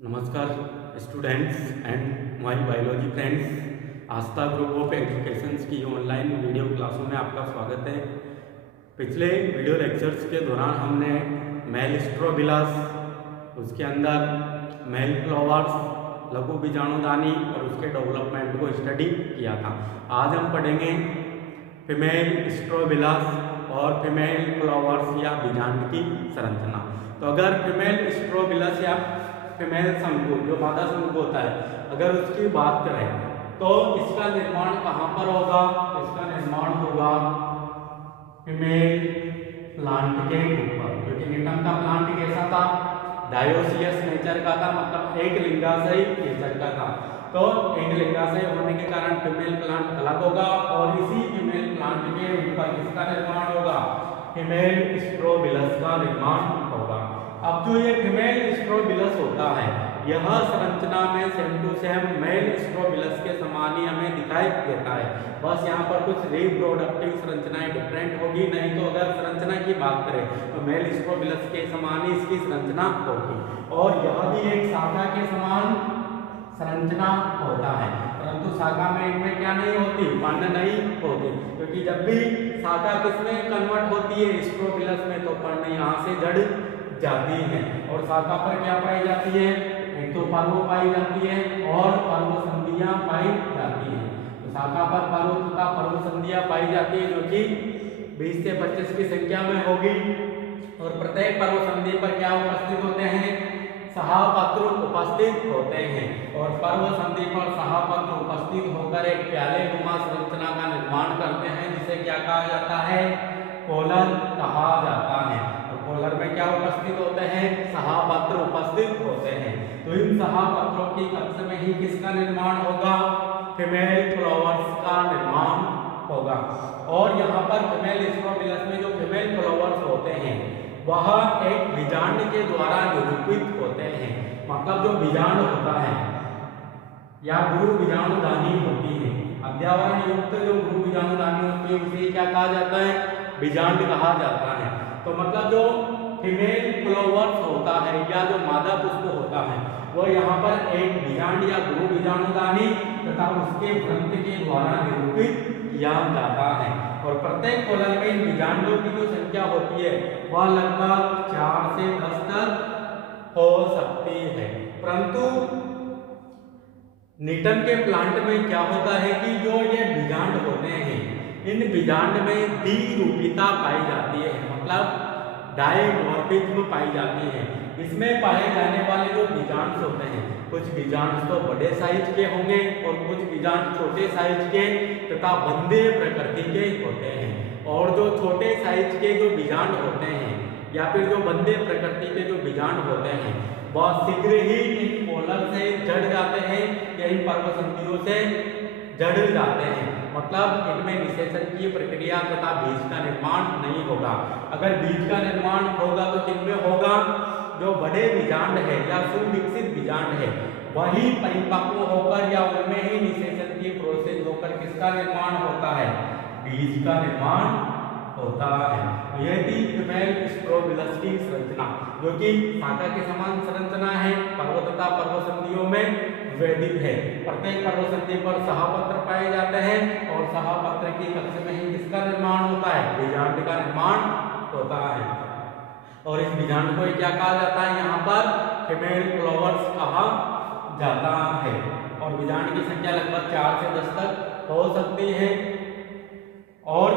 नमस्कार students and my biology friends. Aastha group of educations की online video क्लासों में आपका स्वागत है। पिछले वीडियो लेक्चर्स के दौरान हमने मेल स्ट्रोबिलस, उसके अंदर मेल फ्लावर्स, लघु बीजाणुदानी और उसके डेवलपमेंट को स्टडी किया था। आज हम पढ़ेंगे फीमेल स्ट्रोबिलस और फीमेल फ्लावर्स या बीजांड की संरचना। तो अगर फीमेल स्ट्रोबिलस या फीमेल शंकु जो मादा शंकु होता है, अगर उसकी बात करें तो इसका निर्माण कहाँ पर होगा? इसका निर्माण होगा फीमेल प्लांट के ऊपर, क्योंकि नीटम का प्लांट कैसा था? डायोसियस नेचर का था, मतलब एक लिंगाशयी नेचर का था। तो एक लिंगाशय होने के कारण फीमेल प्लांट अलग होगा और इसी फीमेल प्लांट के ऊपर किसका निर्माण होगा? फीमेल स्ट्रोबिलस का निर्माण होगा। अब जो ये फीमेल स्ट्रोबिलस होता है, यह संरचना में same to same male strobilus के समान ही हमें दिखाई देता है। बस यहाँ पर कुछ रिप्रोडक्टिव संरचनाएं डिफरेंट होगी, नहीं तो अगर संरचना की बात करें तो मेल स्ट्रोबिलस के समान ही इसकी संरचना होगी। और यह भी एक शाखा के समान संरचना होता है, परंतु शाखा में इनमें क्या नहीं होती? पर्ण नहीं होती, क्योंकि जब भी शाखा किसमें कन्वर्ट होती है? स्ट्रोबिलस में, तो पर्ण यहाँ से जड़ जाती है और शाखा पर क्या पाई जाती है? एक तो पर्व पाई जाती है और पर्व संधियां पाई जाती है। तो शाखा पर पर्व तथा पर्व संधियां पाई जाती है, जो कि 20 से 25 की संख्या में होगी। और प्रत्येक पर्व संधि पर क्या उपस्थित होते हैं? सहापत्र उपस्थित होते हैं। और पर्व संधि पर सहापत्र उपस्थित होकर एक प्याले नुमा संरचना का निर्माण करते हैं, जिसे क्या कहा जाता है? कोलन कहा जाता है। कोलर में क्या उपस्थित होते हैं? सहापत्र उपस्थित होते हैं। तो इन सहापत्रों की कक्ष में ही किसका निर्माण होगा? फीमेल फ्लावर्स का निर्माण होगा। और यहाँ पर फीमेल स्ट्रोबिलस में जो फीमेल फ्लावर्स होते हैं वह एक बीजांड के द्वारा निरूपित होते हैं। मतलब जो बीजांड होता है या गुरु बीजाणुदानी होती है, अध्यावरण युक्त जो गुरु बीजाणुदानी होती है, उसे क्या कहा जाता है? बीजांड कहा जाता है। तो मतलब जो फीमेल फ्लावर्स होता है या जो मादा पुष्प होता है, वो यहाँ पर एक बीजांड या गुरु बीजाणुदानी तथा उसके वृंत के द्वारा निरूपित किया जाता है। और प्रत्येक कोलन में इन बीजांडों की जो संख्या होती है वह लगभग 4 से 10 तक हो सकती है। परंतु नीटम के प्लांट में क्या होता है कि जो ये बीजांड होते हैं, इन बीजांड में द्विरूपिता पाई जाती है, मतलब डायमॉर्फिज्म पाई जाती है। इसमें पाए जाने वाले जो बीजांड होते हैं, कुछ बीजांड तो बड़े साइज के होंगे और कुछ बीजांड छोटे साइज के तथा बंधे प्रकृति के होते हैं। और जो छोटे साइज के जो बीजांड होते हैं या फिर जो बंधे प्रकृति के जो बीजांड होते हैं, वह शीघ्र ही इन कोलन से जड़ जाते हैं या इन पर्वसंधियों से जड़ जाते हैं। मतलब इनमें निषेचन की प्रक्रिया तथा बीज का निर्माण नहीं होगा। अगर बीज का निर्माण होगा तो किनमें होगा? जो बड़े बीजांड है या सुविकसित बीजांड है, वही परिपक्व होकर या उनमें ही निषेचन की प्रोसेस होकर किसका निर्माण होता है? बीज का निर्माण होता है। यह थी फीमेल स्ट्रोबिलस की संरचना, जो कि शाखा के समान संरचना है, पर्व तथा पर्व संधियों में विभेदित है। प्रत्येक पर्व संधि पर सहापत्र पाए जाते हैं और सहापत्र की कक्ष में ही किसका निर्माण होता है? बीजांड का निर्माण होता है। और इस बीजांड को क्या कहा जाता है? यहाँ पर फीमेल फ्लावर्स कहा जाता है। और बीजांड की संख्या लगभग 4 से 10 तक हो सकती है। और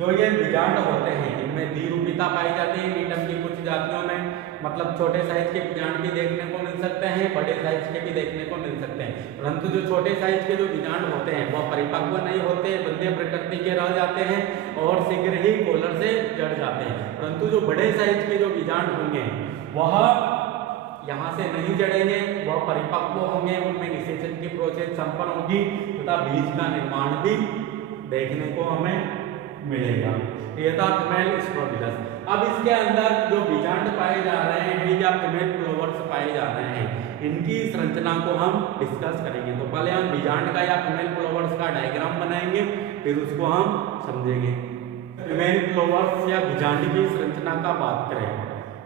जो ये बीजांड होते हैं, इनमें द्विरूपिता पाई जाती है। नीटम की कुछ जातियों में मतलब छोटे साइज के बीजांड भी देखने को मिल सकते हैं, बड़े साइज के भी देखने को मिल सकते हैं। परंतु जो छोटे साइज के जो बीजांड होते हैं वह परिपक्व नहीं होते, बंधे प्रकृति के रह जाते हैं और शीघ्र ही कोलर से जड़ जाते हैं। परंतु जो बड़े साइज के जो बीजांड होंगे वह यहाँ से नहीं जड़ेंगे, वह परिपक्व होंगे, उनमें निषेचन की प्रोसेस संपन्न होगी तथा बीज का निर्माण भी देखने को हमें मिलेगा। ये था फीमेल स्ट्रोबिलस। अब इसके अंदर जो बीजांड पाए जा रहे हैं या फीमेल फ्लावर्स पाए जा रहे हैं, इनकी संरचना को हम डिस्कस करेंगे। तो पहले हम बीजांड का या फीमेल फ्लावर्स का डायग्राम बनाएंगे, फिर उसको हम समझेंगे। फीमेल फ्लावर्स या बीजांड की संरचना का बात करें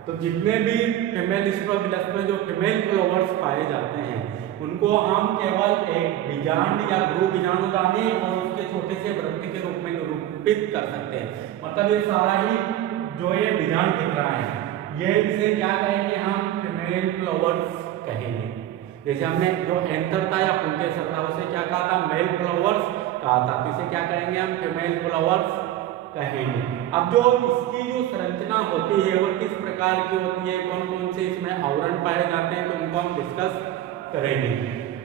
तो जितने भी फीमेल स्पोरोफिलस में जो फीमेल फ्लावर्स पाए जाते हैं उनको हम केवल एक बीजांड या भ्रूण बीजाणुगामी और उसके छोटे से वृत्त के रूप में निरूपित कर सकते हैं। मतलब ये सारा ही जो ये बीजांड दिख रहा है ये इसे क्या कहेंगे हम फीमेल फ्लावर्स कहेंगे। जैसे हमने जो एंथर था या पुंकेसर था उसे क्या कहा था मेल फ्लावर्स कहा था, तो इसे क्या कहेंगे हम फीमेल फ्लावर्स कहेंगे। अब जो इसकी जो संरचना होती है वो किस प्रकार की होती है, कौन कौन से इसमें आवरण पाए जाते हैं, तो उनको हम डिस्कस करेंगे।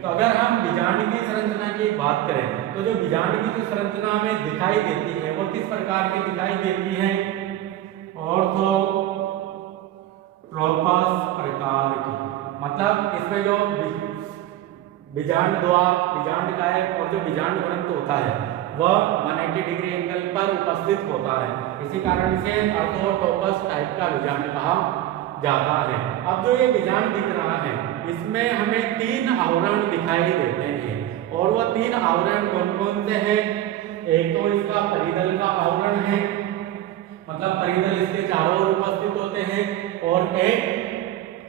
तो अगर हम बीजांड की संरचना की बात करें तो जो बीजांड की जो संरचना हमें दिखाई देती है वो किस प्रकार की दिखाई देती है, ऑर्थोट्रोपस प्रकार की। मतलब इसमें जो बीजांड द्वार, बीजांड कायक और जो बीजांड ग्रंथ होता है वह 180 डिग्री एंगल पर उपस्थित होता है। इसी कारण से ऑर्थोट्रोपस टाइप का बीजांड कहा जाता है। अब जो ये बीजांड दिख रहा है इसमें हमें 3 आवरण दिखाई देते हैं और वह 3 आवरण कौन कौन से हैं। एक तो इसका परिधल का आवरण है, मतलब परिधल इसके चारों ओर उपस्थित होते हैं, और एक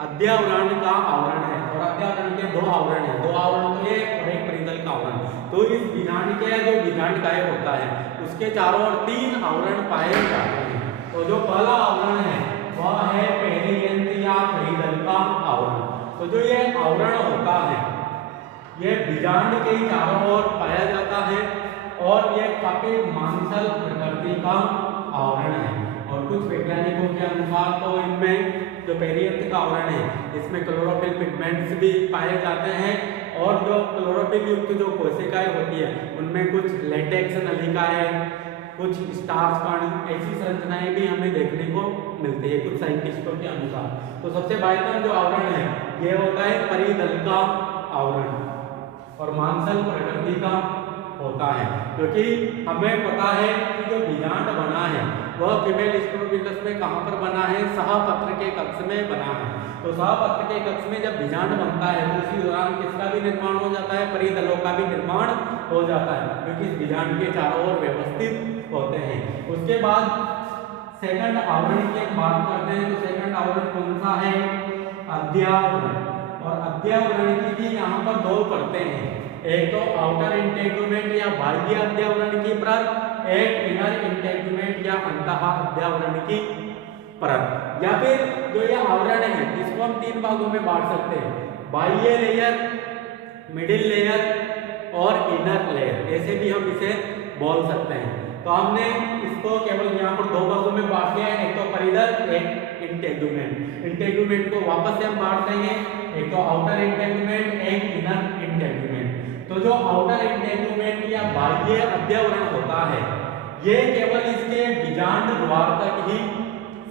अध्यावरण का आवरण है, और अध्यावरण के 2 आवरण हैं, 2 आवरण तो ये और एक परिधल का आवरण। तो इस बीजांड के जो बीजांड काय होता है उसके चारों ओर 3 आवरण पाए जाते हैं। तो जो पहला आवरण है वह है पेरियंथ या परिधल का आवरण। तो जो ये आवरण होता है ये बीजांड के चारों ओर पाया जाता है और ये काफी मांसल प्रकृति का आवरण है। और कुछ वैज्ञानिकों के अनुसार तो इनमें जो पेरियंथ का आवरण है इसमें क्लोरोफिल पिगमेंट्स भी पाए जाते हैं, और जो क्लोरोफिल युक्त जो कोशिकाएं होती है उनमें कुछ लेटेक्स नलिकाएं, कुछ स्टार्च कण, ऐसी संरचनाएं भी हमें देखने को मिलती है कुछ साइंटिस्टों के अनुसार। तो सबसे बायतन जो आवरण है ये होता है परिधल का आवरण और मांसल प्रकृति का होता है, क्योंकि हमें पता है कि जो बीजांड बना है वह फीमेल स्पोरोफिलस में कहाँ पर बना है, सहपत्र के कक्ष में बना है। तो सहपत्र के कक्ष में जब बीजांड बनता है तो उसी दौरान किसका भी निर्माण हो जाता है, परिधलों का भी निर्माण हो जाता है, क्योंकि इस बीजांड के चारों ओर व्यवस्थित होते हैं। उसके बाद सेकंड आवरण की बात करते हैं तो सेकंड आवरण कौन सा है, अध्यावरण। और अध्यावरण की भी यहाँ पर 2 परतें हैं, एक तो आउटर इंटेगुमेंट या बाह्य अध्यावरण की परत, एक इनर इंटेगुमेंट या अंतः अध्यावरण की परत। या फिर जो ये आवरण है इसको हम 3 भागों में बांट सकते हैं, बाह्य लेयर, मिडिल लेयर और इनर लेयर, ऐसे भी हम इसे बोल सकते हैं। तो हमने इसको केवल यहाँ पर 2 भागों में बांट दिया है, एक तो परिधल, एक इंटेगुमेंट। इंटेगुमेंट को वापस से हम बांट देंगे, एक तो आउटर इंटेगुमेंट, एक इनर इंटेगुमेंट। तो जो आउटर इंटेगुमेंट या बाह्य अध्यावरण होता है ये केवल इसके बीजांड द्वार तक ही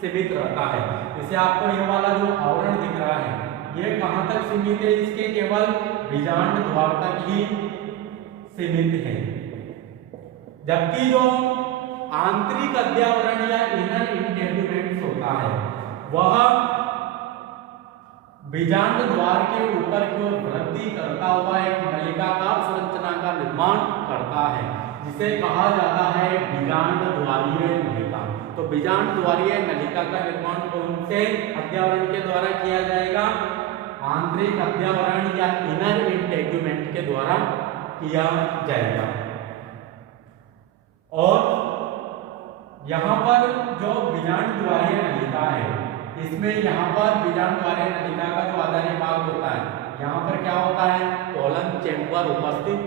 सीमित रहता है। जैसे आपको ये वाला जो आवरण दिख रहा है ये कहाँ तक सीमित है, इसके केवल बीजांड द्वार तक ही सीमित है। जबकि जो आंतरिक अध्यावरण या इनर इंटेगुमेंट होता है वह बीजांड द्वार के ऊपर की ओर वृद्धि करता हुआ एक नलिकाकार संरचना का निर्माण करता है, जिसे कहा जाता है बीजांड द्वारीय नलिका। तो बीजांड द्वारीय नलिका का निर्माण कौन से अध्यावरण के द्वारा किया जाएगा, आंतरिक अध्यावरण या इनर इंटेगुमेंट के द्वारा किया जाएगा। और यहाँ पर जो बीजांड द्वारीय नलिका है इसमें यहाँ पर बीजांड द्वारीय नलिका का जो आधारी भाग होता है यहाँ पर क्या होता है, पोलन चैम्बर उपस्थित,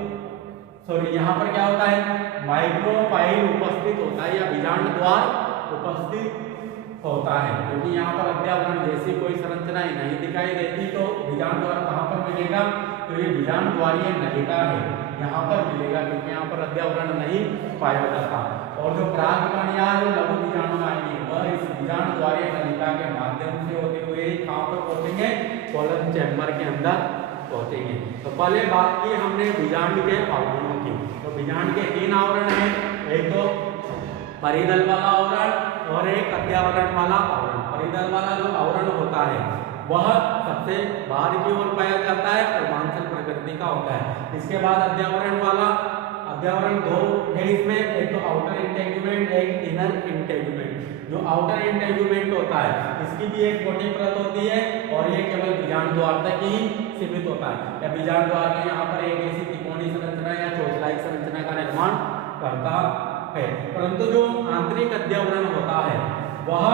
यहाँ पर क्या होता है, माइक्रोपाइल उपस्थित होता है या बीजांड द्वार उपस्थित होता है। क्योंकि यहाँ पर अध्यावरण जैसी कोई संरचना नहीं दिखाई देती तो बीजांड द्वार कहाँ पर मिलेगा, तो ये बीजांड द्वारीय नलिका है यहाँ पर मिलेगा, क्योंकि यहाँ पर अध्यावरण नहीं पाया जाता। और जो परागकण या जो लघु बीजाणु आएंगे वह इस बीजांड द्वारीय नलिका के माध्यम से होते हुए कहाँ पर पहुंचेंगे, पोलन चैम्बर के अंदर पहुंचेंगे। तो पहले बात की हमने बीजांड के आवरणों की। तो बीजांड के 3 आवरण हैं, एक तो परिधल वाला आवरण और एक अध्यावरण वाला आवरण। परिधल वाला जो आवरण होता है वह सबसे बाहर की ओर पाया जाता है और मांसल प्रकृति का होता है। इसके बाद अध्यावरण वाला, अध्यावरण दो है इसमें, एक तो आउटर इंटेगुमेंट, एक इनर इंटेगुमेंट। जो आउटर इंटेगुमेंट होता है इसकी भी एक मोटी परत होती है और ये केवल बीजांड द्वार तक ही सीमित होता है। या बीजांड द्वार के यहाँ पर एक ऐसी त्रिकोणीय संरचना या चोंचलाइक संरचना का निर्माण करता है। परंतु जो आंतरिक अध्यावरण होता है वह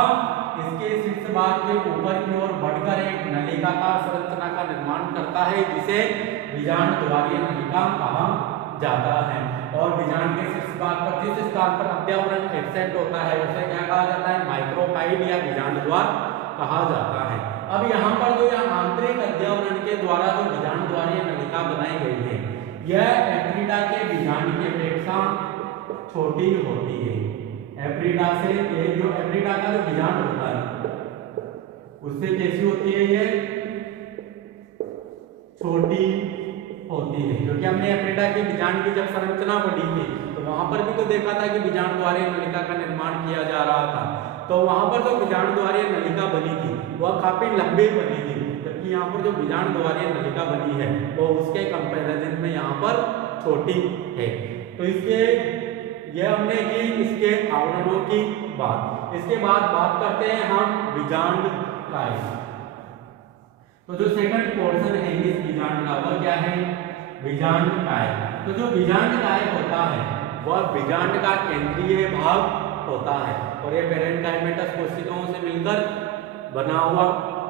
इसके शीर्ष भाग के ऊपर की ओर बढ़कर एक नलिकाकार संरचना का निर्माण करता है जिसे बीजांड द्वारीय नलिका कहा जाता है। और बीजांड के शीर्ष भाग पर जिस स्थान पर अध्यावरण एब्सेंट होता है उसे क्या कहा जाता है, माइक्रोकाइल या बीजांड द्वार कहा जाता है। अब यहाँ पर जो यह आंतरिक अध्यावरण के द्वारा जो बीजांड द्वारीय नलिका बनाई गई है यह एफ्रीडा के बीजांड की अपेक्षा छोटी होती है। एफ्रीडा से ये जो एफ्रीडा का जो बीजांड होता है उससे कैसी होती है, ये छोटी होती है। क्योंकि हमने एफ्रीडा के बीजांड की जब संरचना पढ़ी थी तो वहां पर भी तो देखा था कि बीजांड द्वारीय नलिका का निर्माण किया जा रहा था। तो वहां पर जो बीजांड द्वारीय नलिका बनी थी वह काफी लंबी बनी थी, जबकि यहाँ पर जो बीजांड द्वारीय नलिका बनी है वो उसके कंपैरिजन में यहाँ पर छोटी है। तो इसके ये हमने की इसके आवरणों की बात। इसके बाद बात करते हैं हम बीजांड काय। तो जो सेकंड पोर्शन है इस बीजांड का वह क्या है, बीजांड काय। तो जो बीजांड काय होता है वह बीजांड का केंद्रीय भाग होता है और ये पेरेन्काइमेटस कोशिकाओं से मिलकर बना हुआ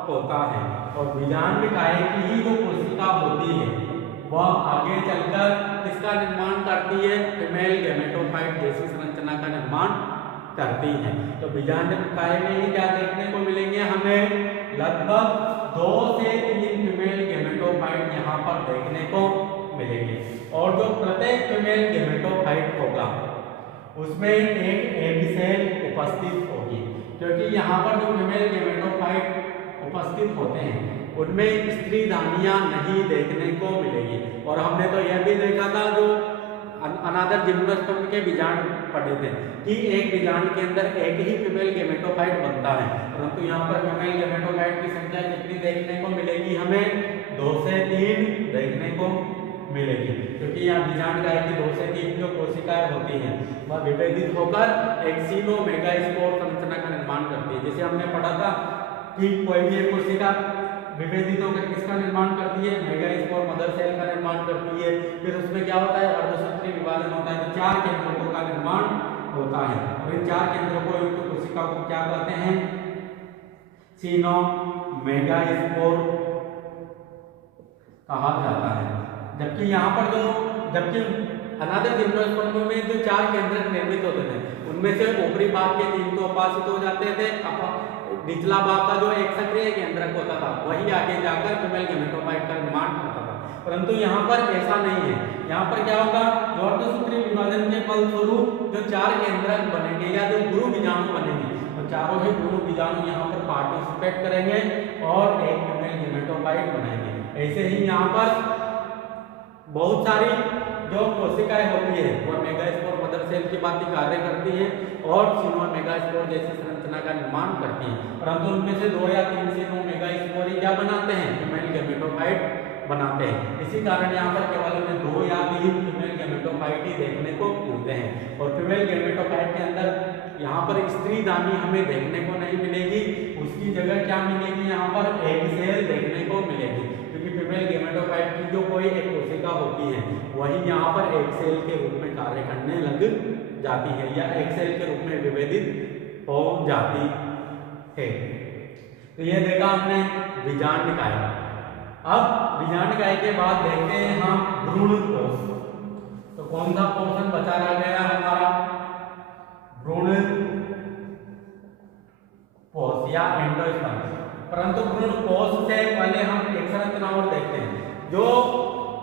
होता है। और बीजांड काय की ही जो कोशिका होती है वह आगे चलकर किसका निर्माण करती है, फीमेल गैमेटोफाइट जैसी संरचना का निर्माण करती है। तो बीजांड काय में ही क्या देखने को मिलेंगे, हमें लगभग 2 से 3 फीमेल गैमेटोफाइट यहाँ पर देखने को मिलेंगे। और जो प्रत्येक फीमेल गैमेटोफाइट होगा उसमें एक एग सेल उपस्थित होगी, क्योंकि यहाँ पर जो फीमेल गैमेटोफाइट उपस्थित होते हैं उनमें स्त्री धानियां नहीं देखने को मिलेगी। और हमने तो यह भी देखा था जो अनादर जिम्नोस्पर्म के बीजांड पढ़े थे कि एक बीजांड के अंदर एक ही फीमेल गैमेटोफाइट बनता है, परंतु यहाँ पर फीमेल गैमेटोफाइट की संख्या कितनी देखने को मिलेगी, हमें 2 से 3 देखने को मिलेगी। क्योंकि यहाँ बीजांड काय की 2 से 3 जो कोशिकाएं होती हैं वह विभेदित होकर एक सीनो मेगास्पोर संरचना का निर्माण करती है। जैसे हमने पढ़ा था कि कोई भी एक कोशिका विभेदित होकर किसका निर्माण करती है, मेगास्पोर मदर सेल का निर्माण करती है। फिर उसमें क्या होता है, अर्धसूत्रीय विभाजन होता है, तो 4 केंद्रों का निर्माण होता है। और इन 4 केंद्रों को युक्त कोशिका को क्या कहते हैं, सीनो मेगास्पोर कहा जाता है। जबकि यहाँ पर जबकि अनादर जिम्नोस्पर्म में जो 4 केंद्र निर्मित होते थे उनमें से ऊपरी भाग के 3 तो उपासित हो जाते थे, निचला भाग का जो एक सक्रिय केंद्रक होता था वही आगे जाकर फीमेल गैमेटोफाइट का निर्माण करता था। परंतु यहाँ पर ऐसा नहीं है। यहाँ पर क्या होगा, जो अर्धसूत्रीय विभाजन के फलस्वरूप जो 4 केंद्रक बनेंगे या जो गुरु बीजाणु बनेंगे तो चारों ही गुरु बीजाणु यहाँ पर पार्टिसिपेट करेंगे और एक फीमेल गैमेटोफाइट बनाएंगे। ऐसे ही यहाँ पर बहुत सारी जो कोशिकाएं होती है वह मेगास्पोर मदर सेल की भांति कार्य करती है और सीनो मेगास्पोर जैसी संरचना का निर्माण करती है। परंतु उनमें से 2 या 3 सीनो मेगास्पोर क्या बनाते हैं, फीमेल गैमेटोफाइट बनाते हैं। इसी कारण यहाँ पर केवल हमें 2 या 3 फीमेल गैमेटोफाइट ही देखने को मिलते हैं। और फीमेल गैमेटोफाइट के अंदर यहाँ पर स्त्री दानी हमें देखने को नहीं मिलेगी, उसकी जगह क्या मिलेगी, यहाँ पर एग सेल देखने को मिलेगी। क्योंकि फीमेल गैमेटोफाइट की जो कोई एक कोशिका होती है वही यहाँ पर एग सेल के रूप में कार्य करने लग जाती है या एग सेल के रूप में विभेदित हो जाती है। तो ये देखा हमने बीजांड काय। अब बीजांड काय के बाद देखते हैं हम भ्रूण कोश। तो कौन सा पोर्शन बचा रह गया हमारा, भ्रूण कोश या एंडोस्पर्म। परंतु भ्रूण कोश से पहले हम एक संरचना और देखते हैं। जो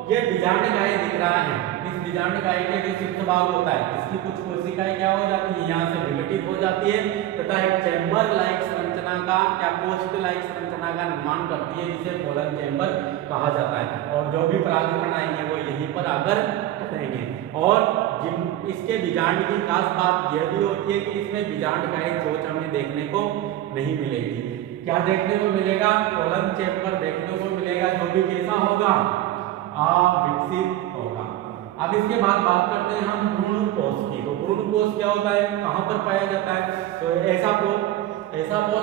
ये बीजांड काय दिख रहा है, इस बीजांड काय के जो शीर्ष भाग होता है इसकी कुछ कोशिकाएं क्या हो जाती है, यहाँ से विघटित हो जाती है तथा एक चैम्बर लाइक संरचना का या पोस्ट लाइक संरचना का निर्माण करती है जिसे पोलन चैम्बर कहा जाता है। और जो भी परागकण आएंगे वो यहीं पर आकर रहेंगे। और इसके बीजांड की खास बात यह भी होती है कि इसमें बीजांड काय चोंच हमें देखने को नहीं मिलेगी। क्या देखने को मिलेगा, पोलन चैम्बर देखने को मिलेगा, जो भी कैसा होगा, अविकसित होगा। अब इसके बाद बात करते हैं हम भ्रूण कोश की। तो भ्रूण कोश क्या होता है, कहाँ पर पाया जाता है? तो ऐसा कोश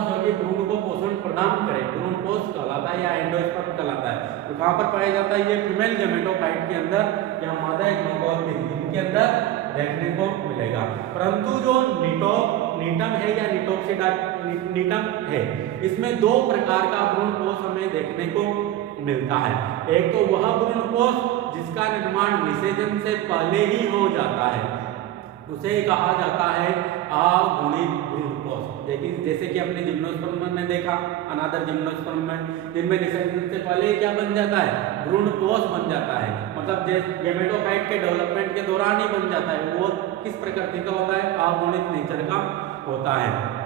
जो कि भ्रूण को पोषण प्रदान करे, भ्रूण कोश कहलाता है या एंडोस्पर्म कहलाता है। तो कहाँ पर पाया जाता है? ये फीमेल गेमेटोफाइट के अंदर या मादा इग्नोकॉर्क के अंदर देखने को मिलेगा। परंतु जो नीटम है या नीटम है, इसमें दो प्रकार का भ्रूण कोश हमें देखने को मिलता है। एक तो वह भ्रूण कोश जिसका निर्माण निषेचन से पहले ही हो जाता है, उसे कहा जाता है अगुणित भ्रूण कोश। देखिए जैसे कि अपने जिम्नोस्पर्म में देखा, अनादर जिम्नोस्पर्म में, जिनमें निषेचन से पहले क्या बन जाता है? भ्रूण कोश बन जाता है। मतलब गेमेटोफाइट के डेवलपमेंट के दौरान ही बन जाता है। वो किस प्रकृति का होता है? अगुणित नेचर का होता है।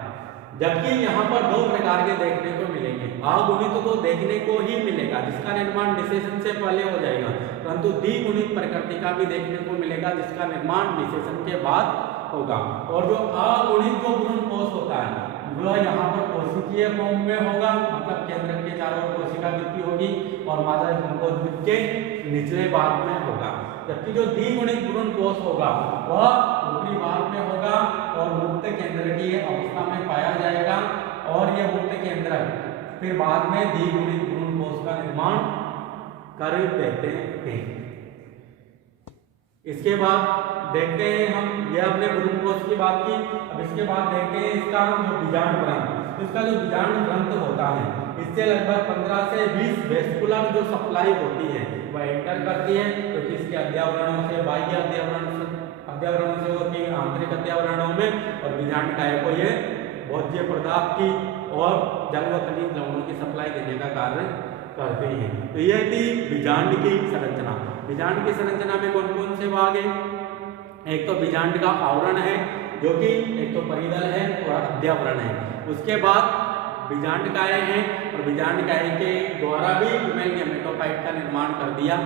जबकि यहाँ पर दो प्रकार के देखने को मिलेंगे। अगुणित तो देखने को ही मिलेगा जिसका निर्माण निषेचन से पहले हो जाएगा, परंतु द्विगुणित प्रकृति का भी देखने को मिलेगा जिसका निर्माण निषेचन के बाद होगा। और जो अगुणित जो भ्रूण कोश होता है वह यहाँ पर कोशिकीय फॉर्म में होगा, मतलब केंद्र के चारों ओर कोशिका वृत्ति होगी और मादा इग्नोकॉर्क के निचले भाग में होगा। जबकि जो द्विगुणित भ्रूण कोश होगा वह ऊपरी भाग में होगा और मुक्त केंद्र की अवस्था में पाया जाएगा। और यह मुक्त केंद्र फिर बाद में द्विगुणित भ्रूण कोश का निर्माण कर देते हैं। इसके बाद देखते हैं हम, यह अपने भ्रूण कोश की बात की। अब इसके बाद देखते हैं इसका जो बीजांड ग्रंथ, इसका जो बीजांड ग्रंथ होता है, इससे लगभग 15 से 20 वेस्कुलर जो सप्लाई होती है वह एंटर करती है, क्योंकि इसके अध्यावरणों से, बाह्य अध्यावरणों से होती है, आंतरिक अध्यावरणों में, और बीजांड काय को ये भोज्य पदार्थ की और जल व खनिज लवणों की सप्लाई देने का कार्य करते हैं। तो यह थी बीजांड की संरचना। बीजांड की संरचना में कौन कौन से भाग हैं? एक तो बीजांड का आवरण है जो कि एक तो परिधल है और अध्यावरण है। उसके बाद बीजांड काय हैं और बीजांड काय के द्वारा भी फीमेल गेमेटोफाइट का निर्माण कर दिया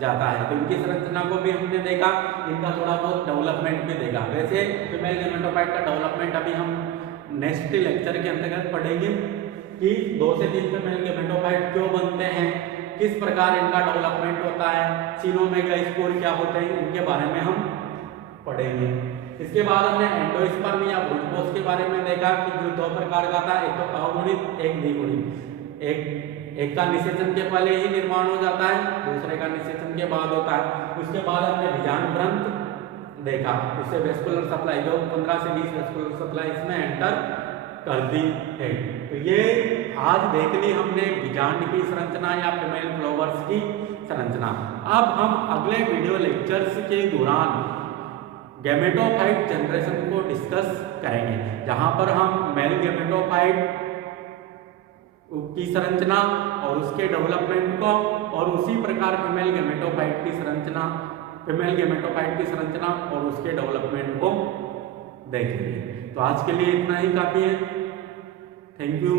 जाता है। तो इनकी संरचना को भी हमने देखा, इनका थोड़ा बहुत डेवलपमेंट भी देखा। वैसे फीमेल गेमेटोफाइट का डेवलपमेंट अभी हम नेक्स्ट लेक्चर के अंतर्गत पढ़ेंगे कि 2 से 3 फीमेल गेमेटोफाइट क्यों बनते हैं, किस प्रकार इनका डेवलपमेंट होता है, सीनोमेगास्पोर क्या होते हैं, इनके बारे में हम पढ़ेंगे। इसके बाद हमने एंडोस्पर्म या भ्रूण कोश के बारे में देखा कि जो 2 प्रकार का था, एक तो अगुणित, एक द्विगुणित। एक का निषेचन के पहले ही निर्माण हो जाता है, दूसरे का निषेचन के बाद होता है। उसके बाद हमने बीजांड ग्रंथ देखा, इससे वेस्कुलर सप्लाई जो 15 से 20 वेस्कुलर सप्लाई इसमें एंटर करती है। तो ये आज देख ली हमने बीजांड की संरचना या फीमेल फ्लावर्स की संरचना। अब हम अगले वीडियो लेक्चर्स के दौरान गेमेटोफाइट जनरेशन को डिस्कस करेंगे, जहां पर हम मेल गेमेटोफाइट की संरचना और उसके डेवलपमेंट को और उसी प्रकार फीमेल गेमेटोफाइट की संरचना और उसके डेवलपमेंट को देखेंगे। तो आज के लिए इतना ही काफी है। Thank you.